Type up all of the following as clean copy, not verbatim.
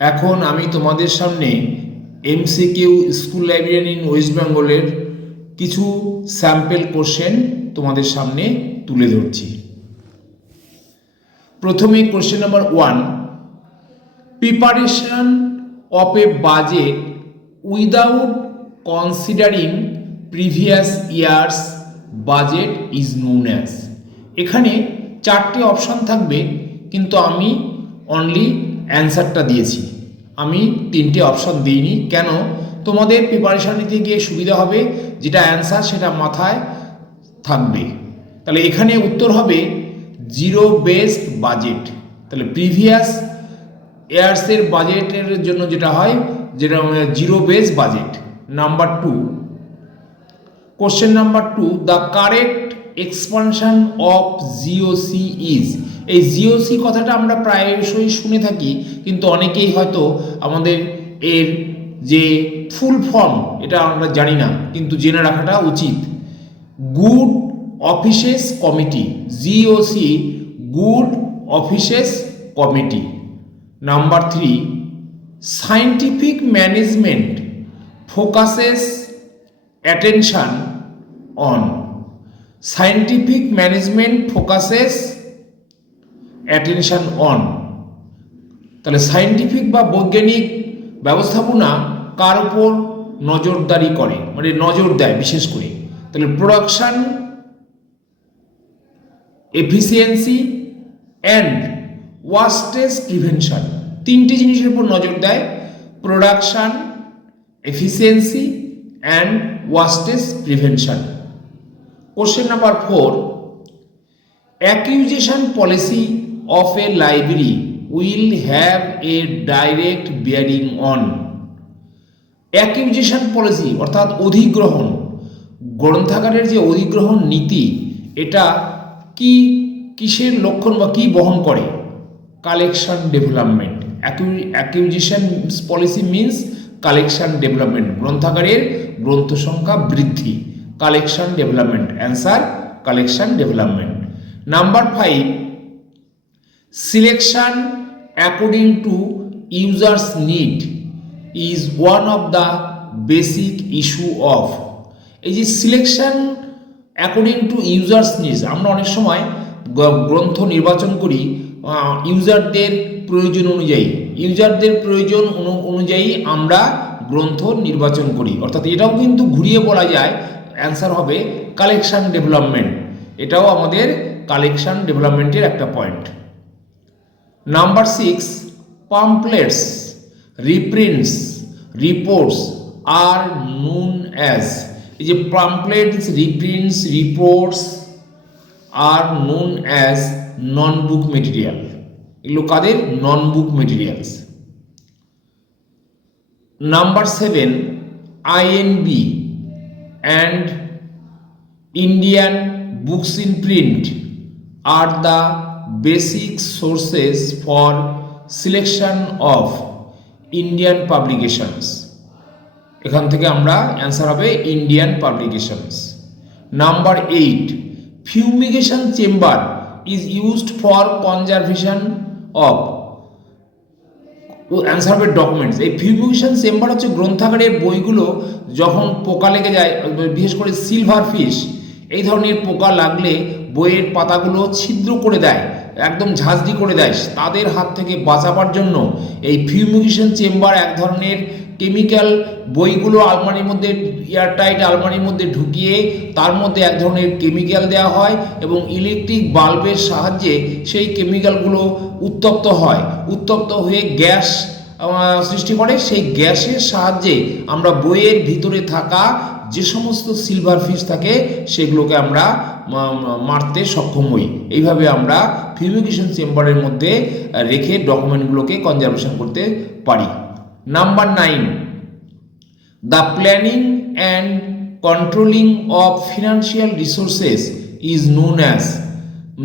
এখন আমি তোমাদের সামনে MCQ school librarian in West বেঙ্গলের কিছু স্যাম্পল কোশ্চেন তোমাদের সামনে তুলে ধরছি। প্রথমে question number 1, preparation of A budget without considering previous year's budget is known as. এখানে চারটে অপশান থাকবে, কিন্তু আমি অনলি অ্যান্সারটা দিয়েছি, আমি তিনটে অপশান দিইনি। কেন? তোমাদের প্রিপারেশান নিতে গিয়ে সুবিধা হবে, যেটা অ্যান্সার সেটা মাথায় থাকবে। তাহলে এখানে উত্তর হবে জিরো বেসড বাজেট। তাহলে প্রিভিয়াস ইয়ার্সের বাজেটের জন্য যেটা হয়, যেটা zero base budget. Number 2, question number 2, the correct expansion of GOC is. এই জিওসি কথাটা আমরা প্রায়শই শুনে থাকি, কিন্তু অনেকেই হয়তো আমাদের এর যে ফুল ফর্ম এটা আমরা জানি না, কিন্তু জেনে রাখাটা উচিত। Good offices committee, GOC good offices committee. Number 3, scientific management focuses attention on. Scientific management focuses attention on. তাহলে সায়েন্টিফিক বা বৈজ্ঞানিক ব্যবস্থাপনা কার উপর নজরদারি করে, মানে নজর দেয় বিশেষ করে? তাহলে production efficiency and wastage prevention, তিনটি জিনিসের উপর নজর দেয়: production, efficiency and wastage prevention. Question number 4, acquisition policy of a library will have a direct bearing on. Acquisition policy অর্থাৎ অধিগ্রহণ, গ্রন্থাগারের যে অধিগ্রহণ নীতি, এটা কি কিসের লক্ষণ বা কি বহন করে? Collection development. Acquisition policy means collection development, গ্রন্থাগারের গ্রন্থ সংখ্যা বৃদ্ধি। Collection development, answer collection development. Number 5, selection according to users need is one of the basic issue of. এই যে selection according to users needs, আমরা অনেক সময় গ্রন্থ নির্বাচন করি ইউজারদের প্রয়োজন অনুযায়ী। ইউজারদের প্রয়োজন অনুযায়ী আমরা গ্রন্থ নির্বাচন করি, অর্থাৎ এটাও কিন্তু ঘুরিয়ে বলা যায়, অ্যান্সার হবে কালেকশন ডেভেলপমেন্ট। এটাও আমাদের কালেকশন ডেভেলপমেন্টের একটা point. Number 6, pamphlets, reprints, reports are known as. এই যে pamphlets, reprints, reports are known as non book material. এগুলো কাদের? Non book materials. Number 7, INB and Indian books in print are the basic sources for selection of Indian publications. এখান থেকে আমরা answer হবে Indian publications. Number 8, fumigation chamber is used for conservation of. Answer হবে documents. এই fumigation chamber হচ্ছে গ্রন্থাগারের বইগুলো যখন পোকা লেগে যায়, বিশেষ করে সিলভার ফিশ এই ধরনের পোকা লাগলে বইয়ের পাতাগুলো ছিদ্র করে দেয়, একদম ঝাঁঝরি করে দেয়, তাদের হাত থেকে বাঁচাবার জন্য এই ফিউমিগেশন চেম্বার এক ধরনের কেমিক্যাল বইগুলো আলমারির মধ্যে, এয়ারটাইট আলমারির মধ্যে ঢুকিয়ে তার মধ্যে এক ধরনের কেমিক্যাল দেওয়া হয় এবং ইলেকট্রিক বাল্বের সাহায্যে সেই কেমিক্যালগুলো উত্তপ্ত হয়, উত্তপ্ত হয়ে গ্যাস সৃষ্টি করে। সেই গ্যাসের সাহায্যে আমরা বইয়ের ভিতরে থাকা যে সমস্ত সিলভার ফিশ থাকে সেগুলোকে আমরা মারতে সক্ষম হই। এইভাবে আমরা ফিউমিগেশন চেম্বারের মধ্যে রেখে ডকুমেন্টগুলোকে কনজারভেশন করতে পারি। Number 9, the planning and controlling of financial resources is known as।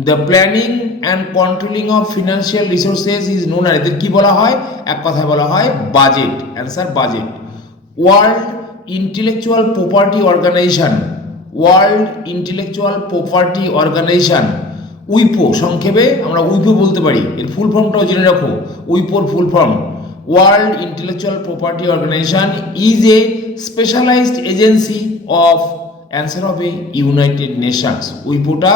the planning and controlling of financial resources is known as, এদের কি বলা হয়? এক কথায় বলা হয় budget. Answer budget. World Intellectual Property Organization, World Intellectual Property Organization, উইপো, সংক্ষেপে আমরা উইপো বলতে পারি, এর ফুল ফর্মটাও জেনে রাখো। উইপোর full form World Intellectual Property Organization is a specialised agency of answer হবে ইউনাইটেড নেশনস। উইপোটা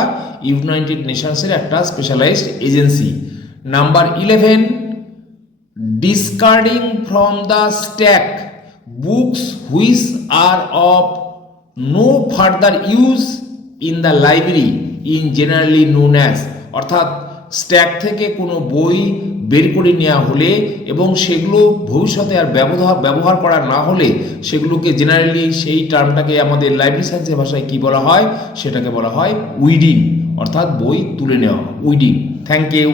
ইউনাইটেড নেশনসের একটা specialised agency. Number 11, discarding from the stack books which are of no further use in the library in generally known as, অর্থাৎ stack থেকে কোনো বই বের করে নেওয়া হলে এবং সেগুলো ভবিষ্যতে আর ব্যবহার করা না হলে সেগুলোকে জেনারেলি সেই টার্মটাকে আমাদের লাইব্রেরি সায়েন্সের ভাষায় কি বলা হয়, সেটাকে বলা হয় উইডিং, অর্থাৎ বই তুলে নেওয়া, উইডিং। Thank you.